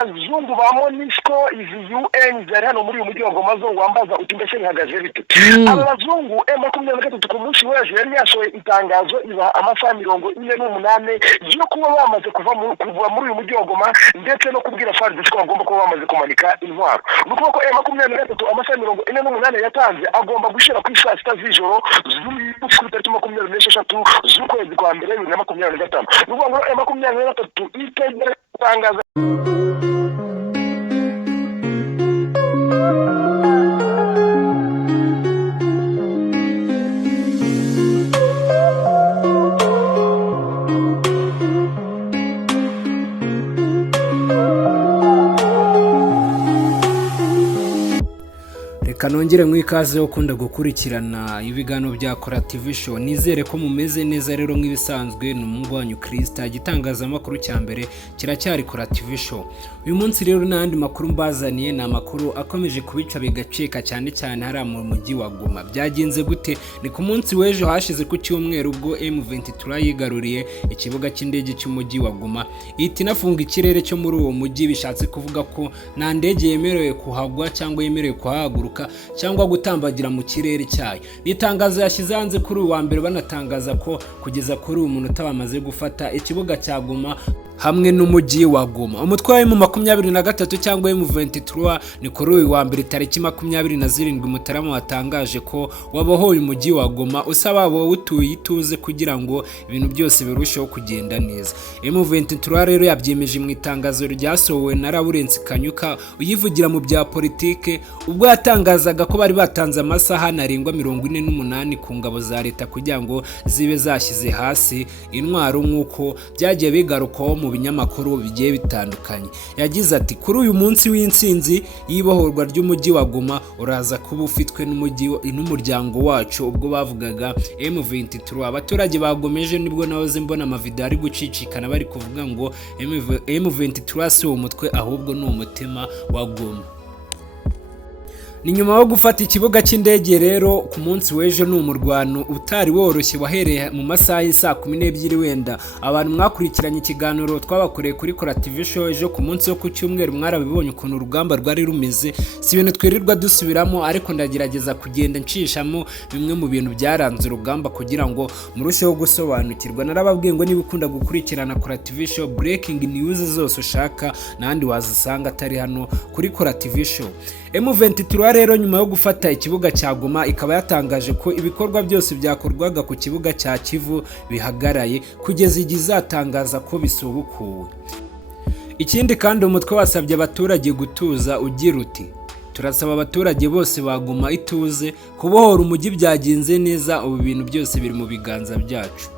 abazungu ba Monisco izi UN zari hano muri uyu mujyi wa Goma zo wambaza uti mbese bihagaze bite. Aba bazungu M23 ku munsi w'ejo yari yasohoye itangazo iba amasaha 48 yo kuba bamaze kuva muri uyu mujyi wa Goma ndetse no kubwira FARDC ko bagomba kuba bamaze kumanika intwaro. Nuko ko M23 amasaha 48 yatanze agomba gushira ku saa 6 z'ijoro z'umunsi tariki 26 z'ukwezi kwa mbere 2025. Nuko ngo M23 itegera kutangaza kanongere mwikaze ukunda gukurikirana ibiganiro bya Kora TV show. Nizere ko mumeze neza rero nk'ibisanzwe n'umugwanyu Krista gitangazamakuru cya mbere kiracyari Kora TV show. Uyu munsi rero n'andi makuru mbazaniye na makuru akomeje kubica bigaceka cyane cyane hari mu mujyi wa Goma. Byagenze gute? Ni ku munsi w'ejo hashize ku cyumweru ubwo M23 yigaruriye ikibuga cy'indege cy'umujyi wa Goma. Ihita inafunga ikirere cyo muri uwo mujyi, bishatse kuvuga ko nta ndege yemerewe kuhagwa cyangwa yemerewe kuhahaguruka cyangwa gutambagira mu kirere cyayo. Nitangazo yashyize hanze kuri uwa mbere banatangaza ko kugeza kuri uyu munota bamaze gufata ikibuga cya Goma hamwe n'umujyi wa Goma. Umutwe wa M23 cyangwa M23 ni kuri uyu wa mbere tariki 27 Mutarama watangaje ko wabohoye umujyi wa Goma, usaba abo utuye ituze kugira ngo ibintu byose birusheho kugenda neza. M23 rero yabyemeje mu itangazo ryasohowe na Lawrence Kanyuka uyivugira mu bya politike, ubwo yatangazaga ko bari batanze amasaha narengwa 48 ku ngabo za leta kugira ngo zibe zashyize hasi intwaro nk'uko byagiye bigarukaho mu binyamakuru bigiye bitandukanye. Yagize ati kuri uyu munsi w'intsinzi y'ibohorwa ry'umujyi wa Goma uraza kuba ufitwe n'umuryango wacu. Ubwo bavugaga M23 abaturage bagomeje nibwo nahoze mbona amavideo ari gucicikana bari kuvuga ngo M23 si umutwe ahubwo ni umutima wa Goma. Ni nyuma yo gufata ikibuga cy'indege rero ku munsi w'ejo n'umurwano utari woroshye wahereye mu masaha y'isa 12 wenda abantu mwakurikiranye ikiganiro twabakoreye kuri Kora TV show ejo ku munsi wo ku cyumweru mwarabibonye ukuntu urugamba rwari rumeze. Si ibintu twirirwa dusubiramo, ariko ndagerageza kugenda ncishamo bimwe mu bintu byaranze urugamba kugira ngo murusheho gusobanukirwa. Narababwiye ngo niba ukunda gukurikirana Kora TV show breaking news zose ushaka nandi wazisanga atari hano kuri Kora TV show. M23 rero nyuma yo gufata ikibuga cya Goma ikaba yatangaje ko ibikorwa byose byakorwaga ku kibuga cya Kivu bihagaraye kugeza igihe izatangaza ko bisubukuwe. Ikindi kandi umutwe wasabye abaturage gutuza ugira uti turasaba abaturage bose baguma ituze, kubohora umujyi byagenze neza, ubu bintu byose biri mu biganza byacu.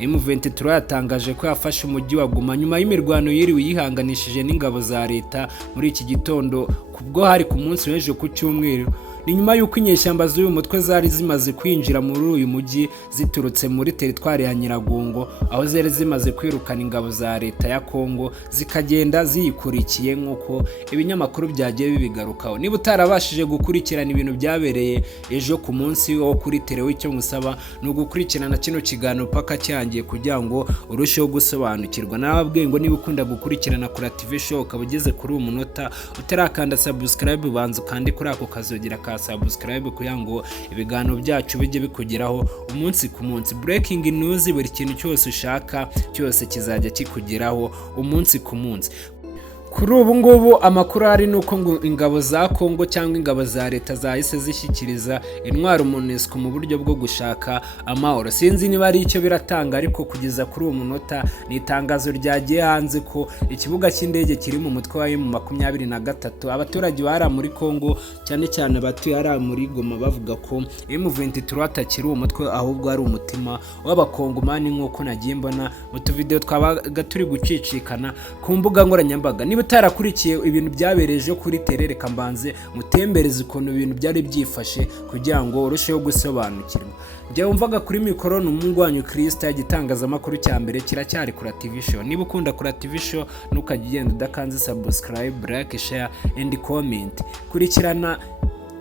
M23 yatangaje ko yafashe umujyi wa Goma nyuma y'imirwano yiriwe yihanganishije n'ingabo za leta muri iki gitondo kubwo hari ku munsi w'ejo ku cyumweru. Ni nyuma y'uko inyeshyamba z'uyu mutwe zari zimaze kwinjira muri uyu mujyi ziturutse muri teritwari ya Nyiragongo, aho zari zimaze kwirukana ingabo za leta ya Kongo zikagenda ziyikurikiye nk'uko ibinyamakuru byagiye bibigarukaho. Niba utarabashije gukurikirana ibintu byabereye ejo ku munsi wo kuri tele, w'icyo musaba ni ugukurikirana kino kiganiro paka cyangiye kugira ngo urusheho gusobanukirwa. Nababwiye ngo niba ukunda gukurikirana Kora TV show ukaba ugeze kuri uyu munota utarakanda subscribe, banza kandi kuri ako kazogera subscribe kugira ngo ibiganiro byacu bijye bikugeraho umunsi ku munsi. Breaking news, buri kintu cyose ushaka cyose kizajya kikugeraho umunsi ku munsi. Kuri ubu ngubu amakuru ari nuko ngo ingabo za Kongo cyangwa ingabo za leta zahise zishyikiriza intwaro MONUSCO mu buryo bwo gushaka amahoro. Sinzi niba ari icyo biratanga, ariko kugeza kuri uwo munota ni itangazo ryagiye hanze ko ikibuga cy'indege kiri mu mutwe wa M23. Abaturage bari muri Kongo cyane cyane batuye ari muri Goma bavuga ko M23 atakiri umutwe ahubwo ari umutima w'abakongomani nk'uko nagiye mbona mu tuvideo twabaga turi gucicikana ku mbuga nkoranyambaga. Niba utarakurikiye ibintu byabereje kuri terere kambanze mutembereze ukuntu ibintu byari byifashe kugira ngo urusheho gusobanukirwa. Njye umvaga kuri mikoro n'umugwanyu Krista gitangazamakuru cya mbere kiracyari Kora TV show. Niba ukunda Kora TV show ntukagenda udakanze subscribe, like, share and comment. Kurikirana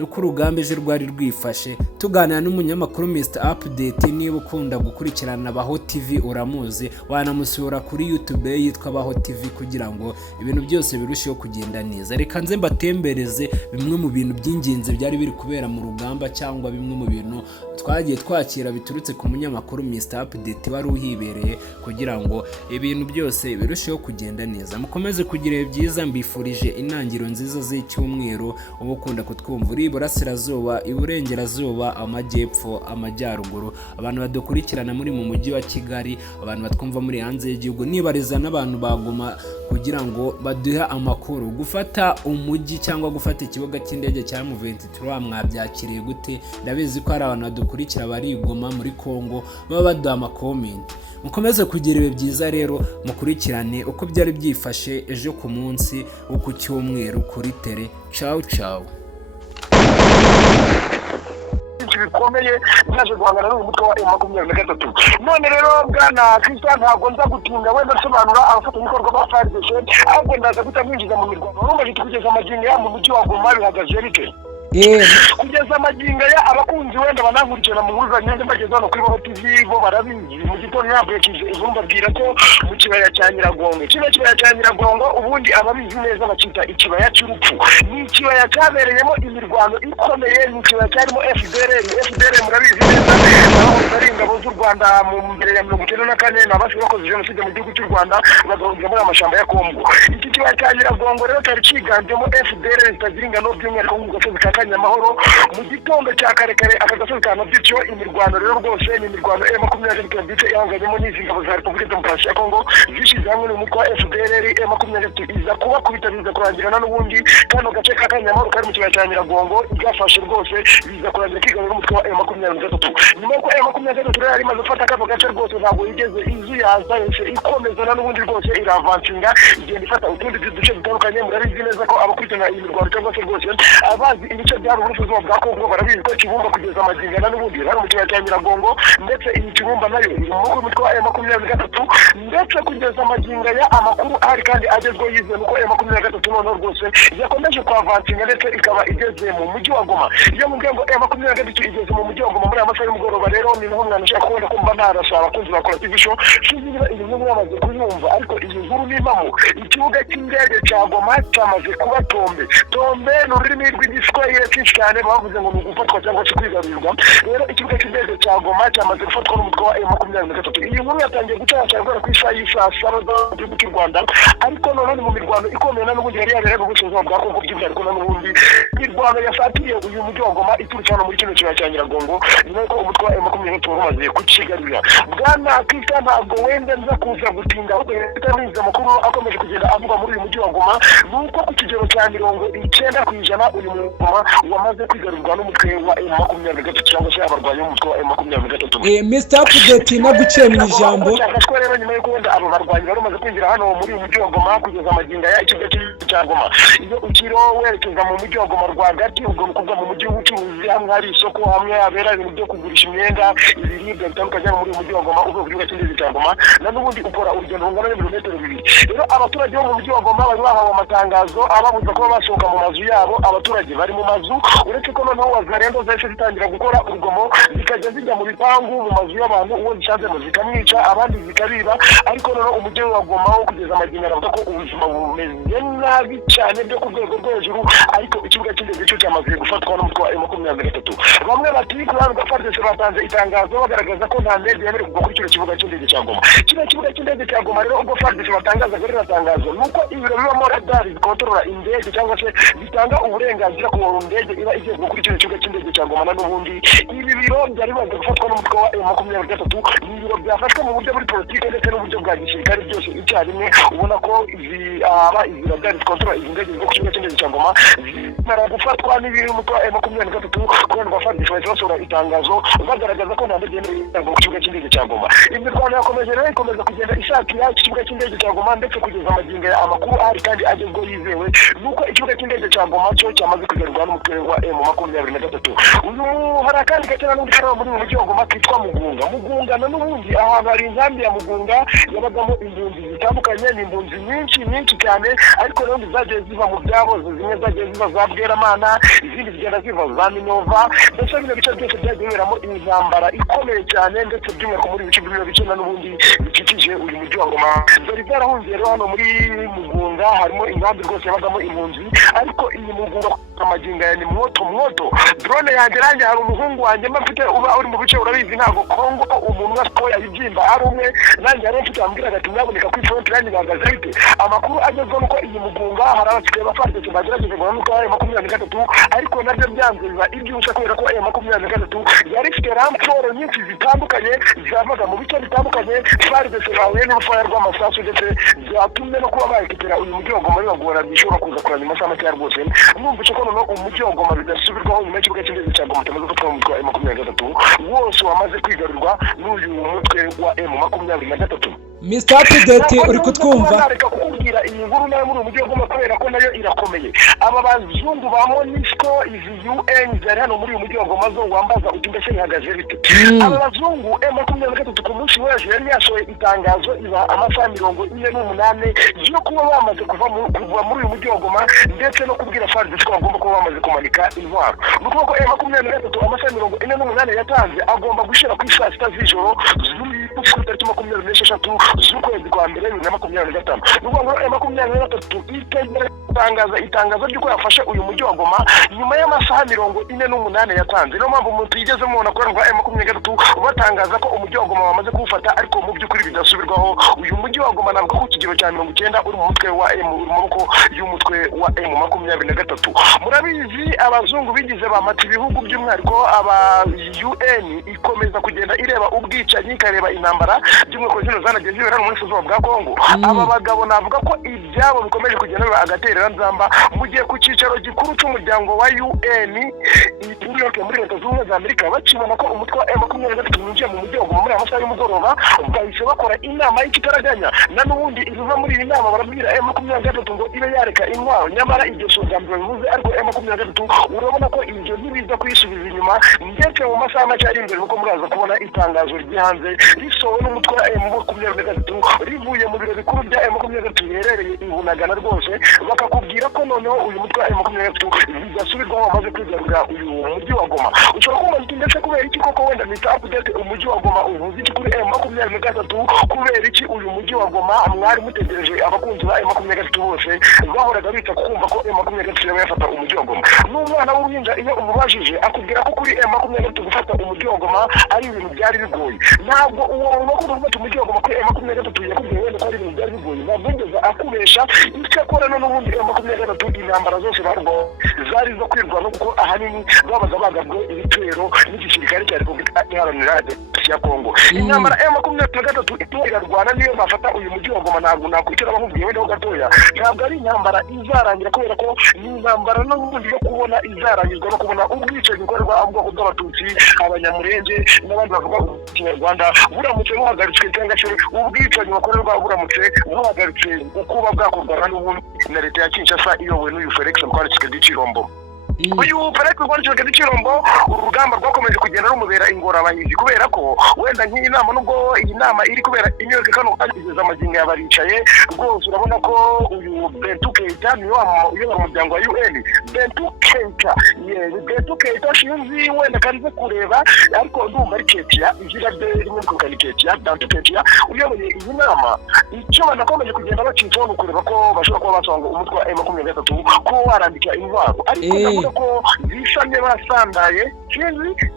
uko urugamba ejo rwari rwifashe, tuganira n'umunyamakuru Mr Update. Niba ukunda gukurikirana Baho TV uramuzi, wanamusura kuri YouTube yitwa Baho TV kugira ngo ibintu byose birusheho kugenda neza. Reka nze mbatembereze bimwe mu bintu by'ingenzi byari biri kubera mu rugamba, cyangwa bimwe mu bintu twagiye twakira biturutse ku munyamakuru Mr Update wari uhibereye, kugira ngo ibintu byose birusheho kugenda neza. Mukomeze kugira ibihe byiza, mbifurije intangiriro nziza z'icyumweru. Uba ukunda kutwumva uri Iburasirazuba, Iburengerazuba, Amajyepfo, Amajyaruguru, abantu badukurikirana muri mu mujyi wa Kigali, abantu batwumva muri hanze y'igihugu, nibariza n'abantu baguma kugira ngo baduhe amakuru. Gufata umujyi cyangwa gufata ikibuga cy'indege cya M23 mwabyakiriye gute? Ndabizi ko hari abantu badukurikira bari Goma muri Kongo baba baduha amakomenti. Mukomeze kugira ibihe byiza rero, mukurikirane uko byari byifashe ejo ku munsi wo ku cyumweru kuri tele. Ciao ciao. bikomeye byaje guhangana n'uyu mutwe wa M23. None rero bwana Christian, ntabwo nza gutinda wenda nsobanura abafatanyabikorwa ba FARDC, ahubwo ndaza kutamwinjiza mu mirwano. Urumaze kugeza amagingo ya mu mujyi wa Goma bihagaze bite? Kugeza amagingo ya abakunzi wenda banankurikirana mu nkuru zanjye mbageza hano kuri Baho TV bo barabizi. Mu gitondo nabwekije izo mbabwira ko mu kibaya cya Nyiragongo, kibaya cya Nyiragongo ubundi ababizi neza bakita ikibaya cy'urupfu. Ni ikibaya cyabereyemo imirwano ikomeye, ni ikibaya cyarimo FDR murabizi neza, aho ari ingabo z'u Rwanda mu mbere ya 1994 n'abasi bakoze jenoside mu gihugu cy'u Rwanda bagahungira muri amashamba ya Kongo. Iki kibaya cya Nyiragongo rero cyari kiganjemo FDR zitagira ingano by'umwihariko mu gasozi ka Kanyamahoro. Mu gitondo cya karekare aka gasozi ka Nobyico, imirwano rero rwose ni imirwano M23 ihanganyemo n'izi ngabo za Repubulika Demokarasi ya Kongo zishyize hamwe n'umutwe wa FDR. M23 iza kubakubita biza kurangirana n'ubundi kano gace ka Kanyamahoro kari mu kibaya cya Nyiragongo igafashe rwose biza kurangira kiganiro n'umutwe wa M23. Nyuma y'uko M23 yari imaze gufata kano gace rwose ntabwo yigeze izuyaza yose ikomezana n'ubundi rwose iravansinga igenda ifata utundi duce dutandukanye. Murabizi neza ko abakurikirana iyi mirwano cyangwa se rwose abazi ibice byari uburasirazuba bwa Kongo barabizi ko Kibumba kugeza amagingana n'ubundi hari mu kibaya cya Nyiragongo, ndetse iyi Kibumba nayo iri mu mutwe w'umutwe wa M23, ndetse kugeza amagingo ya amakuru ahari kandi agezweho yizewe nuko M23 noneho rwose yakomeje kwavansinga ndetse ikaba igeze mu mujyi wa Goma. Iyo mubwiye ngo M23 igeze mu mujyi wa Goma muri amasaha y'umugoroba rero ni naho mwana ushaka kubona kumva narasaba abakunzi ba TV show sinzi iyi nkuru yamaze kuyumva, ariko iyi nkuru ni impamo. Ikibuga cy'indege cya Goma cyamaze kuba tombe ni ururimi rw'igiswahili cyinshi cyane bavuze ngo ni ugufatwa cyangwa se kwigarurirwa. Rero ikibuga cy'indege cya Goma cyamaze gufatwa n'umutwe wa M23. Iyi nkuru yatangiye gucaracara ku isaha y'isaa 7 z'igihugu cy'u Rwanda, ariko none mu mirwano ikomeye na n'ubundi yari yabereye mu burasirazuba bwa Kongo by'umwihariko na n'ubundi imirwano yasatiriye uyu mujyi wa Goma iturutse hano muri kino kibaya cya Nyiragongo, nyuma y'uko umutwe wa M23 umaze kukigarurira. Bwana Christian, ntabwo wenda nza kuza gutinda, ahubwo yitabiza amakuru akomeje kugenda avuga muri uyu mujyi wa Goma nuko ku kigero cya 90% uyu Goma wamaze kwigarurwa n'umutwe wa M23 cyangwa se abarwanyi b'umutwe wa M23. Mr Update naguciye mu ijambo cyangwa rero nyuma y'uko wenda abo barwanyi bari bamaze kwinjira hano muri uyu mujyi wa Goma kugeza amagingo ya ikigo cya Goma. Iyo ukiro werekeza mu mujyi wa Goma rwagati, ubwo nukuvuga mu mujyi w'ubucuruzi, hamwe hari isoko, hamwe habera ibintu byo kugurisha imyenda, ibiribwa bitandukanye muri uyu mujyi wa Goma, ubwo kibuga cy'indege cya Goma na n'ubundi ukora urugendo rungana n'ibirometero 2. Rero abaturage bo mu mujyi wa Goma bari bahawe amatangazo ababuza kuba basohoka mu mazu yabo. Abaturage bari mu mazu, uretse ko noneho wazarendo zahise zitangira gukora urugomo, zikajya zijya mu bipangu mu mazu y'abantu, uwo zishanzemo zikamwica, abandi zikabiba. Ariko noneho umujyi wa Goma wo kugeza amagingo aravuga ko ubuzima bumeze nabi cyane byo ku rwego rwo hejuru, ariko ikibuga cy'indege cyo cyamaze gufatwa n'umutwe wa M23. Bamwe bati ku ruhande rwa FARDC batanze itangazo bagaragaza ko nta ndege yemerewe kugwa kuri kino kibuga cy'indege cya Goma. Kino kibuga cy'indege cya Goma rero ubwo FARDC batangaza ko riratangazo nuko ibiro bibamo radar zikontorora indege cyangwa se bitanga uburenganzira ku ndege iba igiye kuri kino kibuga cy'indege cya Goma na n'ubundi. Ibi biro byari bimaze gufatwa n'umutwe wa M23, ni ibiro byafashwe mu buryo buri politike ndetse n'uburyo bwa gisirikare byose icyarimwe. Ubona ko izi radar zikontorora izi ndege zo ku kibuga cy'indege cya Goma zimara gufatwa n'ibiri umutwe wa M23. Kubera ngo FARDC basohora itangazo bagaragaza ko nta ndege yemerewe ku kibuga cy'indege cya Goma. Imirwano yakomeje rero ikomeza kugenda ishakira ikibuga cy'indege cya Goma, ndetse kugeza amagingo ya amakuru ahari kandi agezweho yizewe nuko ikibuga cy'indege cya Goma cyo cyamaze kugarurwa n'umutwe wa M23. Uyu hari akandi gace na n'undi karaba muri uyu mujyi wa Goma kitwa Mugunga na n'ubundi ahantu hari inkambi ya Mugunga yabagamo impunzi bitandukanye, ni impunzi nyinshi cyane, ariko rero zagiye ziva mu byabo, zimwe zagiye ziva za Bweramana, izindi zigenda ziva za Minova, ndetse bino bice byose byagiye biberamo intambara ikomeye cyane, ndetse by'umwihariko muri bino bice n'ubundi bikikije uyu mujyi wa Goma. Zari zarahungiye rero hano muri Mugunga, harimo inkambi rwose yabagamo impunzi, ariko iyi Mugunga amaginga ya ni mwoto. Drone yanjye nanjye hari umuhungu wanjye mfite uba uri mu bice urabizi, ntabwo Kongo umuntu ko yayibyimba ari umwe, nanjye rero mfite ambwira ati mwaboneka ku front line bahagaze bite. Amakuru agezweho nuko iyi Mugunga hari abasigaye bafashwe bagerageje ngo nuko ari 23, ariko nabyo byanze biba ibyusa kubera ko 23 yari ifite ramporo nyinshi zitandukanye zavaga mu bice bitandukanye, bari bahuye n'urufaya rw'amasasu ndetse byatumye no kuba bayikitira uyu mujyi wa Goma bibagora bishobora kuza kurana amasaha make rwose. Numvise ko noneho umujyi wa Goma bidasubirwaho nyuma y'ikibuga cy'indege cya Goma cyamaze gufatwa mu mutwe wa M23 wose wamaze kwigarurwa n'uyu mutwe wa M23. Mr. Update uri kutwumva? Reka kukubwira iyi nkuru nayo muri umujyi wa Goma kubera ko nayo irakomeye. Aba bazungu ba MONUSCO, izi UN zari hano muri uyu mujyi wa Goma zo wambaza uti mbese ihagaze bite. Aba bazungu M23 ku munsi w'ejo yari yasohoye itangazo iba amasaha 48 yo kuba bamaze kuva muri uyu mujyi wa Goma, ndetse no kubwira FARDC ko bagomba kuba bamaze kumanika intwaro. Nuko ko M23 amasaha 48 yatanze agomba gushira ku saa 6 z'ijoro zuri ku tariki 26 z'ukwezi kwa mbere 2025. Nuko ngo M23 itangazo ry'uko yafashe uyu mujyi wa Goma nyuma y'amasaha 48 yatanze. Niyo mpamvu umuntu yigeze mubona ko M23 batangaza ko umujyi wa Goma wamaze kuwufata, ariko mu by'ukuri bidasubirwaho. Uyu mujyi wa Goma nabwo ku kigero cya 90 uri mu mutwe wa y'umutwe wa M23. Murabizi abazungu bigize bamata ibihugu by'umwihariko aba UN ikomeza kugenda ireba ubwicanyi, ikareba intambara by'umwihariko zino zanageze zibera mu burasirazuba bwa Kongo. Aba bagabo navuga ko ibyabo bikomeje kugenda biba agaterera nzamba mu gihe ku cyicaro gikuru cy'umuryango wa UN muri Leta Zunze Ubumwe za Amerika bakibona ko umutwe wa M23 winjiye mu mujyi wa Goma muri amasaha y'umugoroba, bahise bakora inama y'ikitaraganya. Na n'ubundi ivuga muri iyi nama barabwira M23 ngo ibe yareka intwaro, nyamara iryo shyamba bivuze, ariko M23 urabona ko ibyo ntibiza kuyisubiza inyuma, ndetse mu masaha make ari imbere nuko muraza kubona itangazo ry'ihanze risohowe n'umutwe wa M23 rivuye mu biro bikuru bya M23 biherereye i Bunagana rwose, bakakubwira ko noneho uyu mutwe wa M23 bidasubirwaho wamaze kwigarurira uyu mujyi wa Goma. Ushobora kumva ati ndetse kubera iki koko wenda Mr. Update umujyi wa Goma uvuze iki kuri M23, kubera iki uyu mujyi wa Goma mwari mutegereje abakunzi ba M23 bose bahoraga bita kumva ko M23 yaba yafata umujyi wa Goma. N'umwana w'uruhinja iyo umubajije akubwira ko kuri M23 gufata umujyi wa Goma ari ibintu byari bigoye. Ntabwo uwo makuru ufata umujyi wa Goma kuri M23 yakubwiye wenda ko ari ibintu byari bigoye, ntabwo akubesha icyakora n'ubundi M23 intambara zose barwo zari zo kwirwanya kuko ahanini babaga bagabwe ibitero n'igisirikare cya Repubulika Iharanira Demokarasi ya Kongo. Intambara M23 irarwana niyo bafata uyu mujyi wa Goma, ntabwo nakwitira bamubwiye wenda ho gatoya, ntabwo ari intambara izarangira kubera ko ni intambara n'ubundi yo kubona izarangizwa no kubona ubwicanyi bukorerwa ubwoko bw'abatutsi, abanyamurenge n'abandi bavuga Ikinyarwanda buramutse buhagaritswe, cyangwa se ubwicanyi bukorerwa buramutse buhagaritswe ukuba bwakorwa n'ubundi na leta ya Kinshasa iyobowe n'uyu Felix Antoine Tshisekedi Tshilombo. Uyu Felix Antoine Tshisekedi Tshilombo urugamba rwakomeje kugenda rumubera ingorabahizi, kubera ko wenda nk'iyi nama nubwo iyi nama iri kubera imyaka kano kugeza amagingo yabaricaye rwose, urabona ko uyu Bintou Keita niyo uyobora umuryango wa UN. Bintou Keita sinzi wenda kanze kureba, ariko ndumva ari Ketia izira rimwe ko kani Ketia Bintou Keita uyoboye iyi nama. Icyo banakomeje kugenda bacinzaho no kureba ko bashobora kuba basanga umutwe wa M23 ko warandika intwaro, ariko ko bishamye basandaye sinzi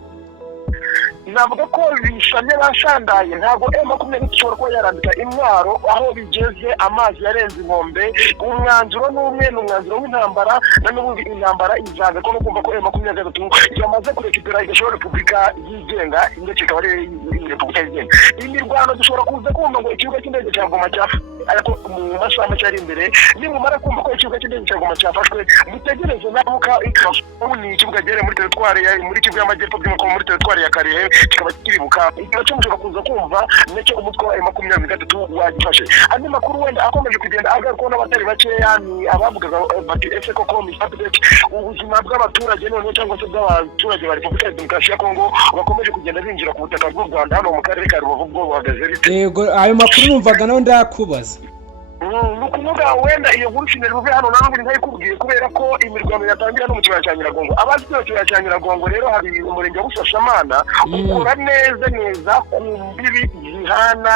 navuga ko bishamye basandaye, ntabwo M23 ishobora kuba yarandika intwaro aho bigeze amazi yarenze inkombe. Umwanzuro n'umwe n'umwanzuro w'intambara, na n'ubundi intambara izaga ko no kumva ko M23 yamaze kurekipera igashobora Repubulika yigenga, ndetse ikaba ari Repubulika yigenga. Imirwano dushobora kuza kumva ngo ikibuga cy'indege cya Goma cyafashwe, ariko mu masaha make ari imbere nimumara kumva ko ikibuga cy'indege cya Goma cyafashwe, mutegereze nabuka ikafu ni ikibuga gere muri teritwari muri Kivu y'Amajyepfo by'umukuru muri teritwari ya Karehe kikaba kiribuka. Icyo cyo mushobora kuza kumva necyo umutwe wa M23 wagifashe. Andi makuru wenda akomeje kugenda agaruka n'abatari bakeya ni abavugaga bati ese koko Mr. Update ubuzima bw'abaturage none cyangwa se bw'abaturage ba Repubulika ya Demokarasi ya Kongo bakomeje kugenda binjira ku butaka bw'u Rwanda hano mu karere ka Rubavu bwo buhagaze bite? Yego, ayo makuru numvaga naho ndakubaza. ni ukuvuga wenda iyo nkuru shineri buve hano nanone ntayikubwiye kubera ko imirwano yatangira no mu kibaya cya Nyiragongo. Abazi ko kibaya cya Nyiragongo rero hari umurenge wa Bushashamana ukora neza ku mbibi zihana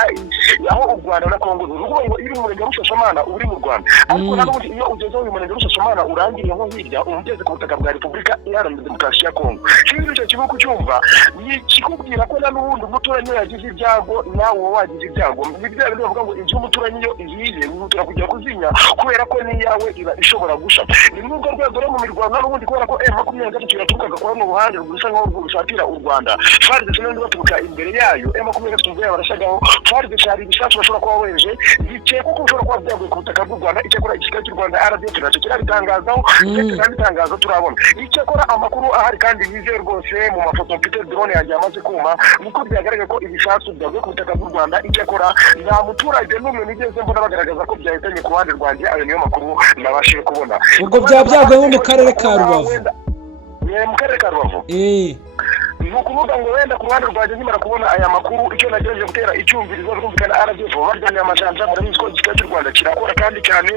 aho u Rwanda na Kongo. Ni ukuvuga ngo iri mu murenge wa Bushashamana uri mu Rwanda, ariko nanone iyo ugeze mu murenge wa Bushashamana urangiriye nko hirya umugeze ku butaka bwa Repubulika Iharanira Demokarasi ya Kongo. Kindi icyo kibuga cyumva ni kikubwira ko n'ubundi umuturanyi yagize ibyago nawe wagize ibyago. Ni bya bintu bavuga ngo inzu y'umuturanyi yo ihiye wihutira kujya kuzinya kubera ko n'iyawe iba ishobora gusha. Ni n'ubwo rwego rero mu mirwano n'ubundi kubera ko M23 iraturukaga kwa runo ruhande rusa nkaho rusatira u Rwanda, FARDC n'undi baturuka imbere yayo. M23 barashagaho FARDC hari ibisasu bashobora kuba weje bikekwa ko ushobora kuba byaguye ku butaka bw'u Rwanda. Icyakora igisirikare cy'u Rwanda RDF nacyo kirabitangazaho ndetse n'abitangazo turabona. Icyakora amakuru ahari kandi yizewe rwose mu mafoto mfite drone yanjye yamaze kuma nuko byagaragaye ko ibisasu byaguye ku butaka bw'u Rwanda. Icyakora nta muturage n'umwe nigeze mbona bagaragaza ko byahitanye ku ruhande rwanjye. Ayo niyo makuru nabashije kubona. Ubwo byaguye mu karere ka Rubavu. Mu karere ka Rubavu. Ni ukuvuga ngo wenda ku ruhande rwanjye nkimara kubona aya makuru icyo nagerageje gutera icyumvirizo kumvikana RDF baryaniye amajanja murabizi ko igisirikare cy'u Rwanda kirakora kandi cyane.